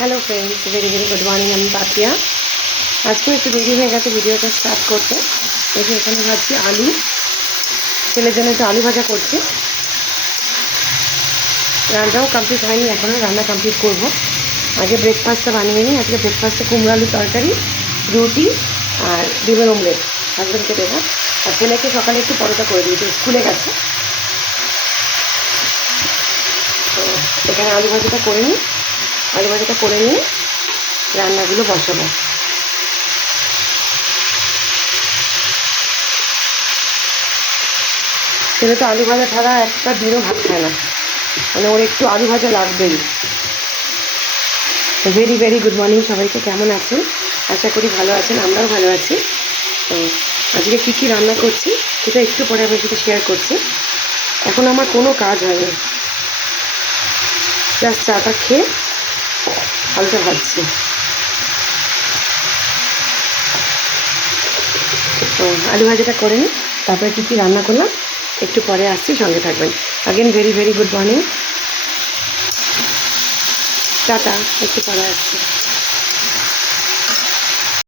Hello friends, very very good morning. আমি পাপিয়া। আজকে একটু দেরি হয়ে গেছে ভিডিওটা স্টার্ট করতে। দেখে এখানে ভাবছি আলু, ছেলের জন্য একটু আলু ভাজা করছি। রান্নাও কমপ্লিট হয়নি এখনও, রান্না কমপ্লিট করব। আগে ব্রেকফাস্টটা বানিয়ে নিই। আজকে ব্রেকফাস্টে কুমড়ো আলু তরকারি, রুটি আর ডিমের অমলেট হাজব্যান্ডকে দেবো। আর ছেলেকে সকালে একটু পরোটা করে দিয়েছি, স্কুলে গেছে। তো এখানে আলু ভাজাটা করে নিই। আলু ভাজাটা করে নিয়ে রান্নাগুলো বসাবো। ছেলে তো আলু ভাজা ছাড়া একটা দিনও ভাত খায় না, মানে ওর একটু আলু ভাজা লাগবেই। তো ভেরি ভেরি গুড মর্নিং সবাইকে। কেমন আছেন? আশা করি ভালো আছেন, আমরাও ভালো আছি। তো আজকে কী কী রান্না করছি সেটা একটু পরে আপনার সাথে শেয়ার করছি। এখন আমার কোনো কাজ হয়নি, জাস্ট চাটা খেয়ে আলুটা ভাজছি। তো আলু ভাজাটা করে নিই, তারপরে কী কী রান্না করলাম একটু পরে আসছি, সঙ্গে থাকবেন। Again very very good morning, tata, একটু পরে আসছি।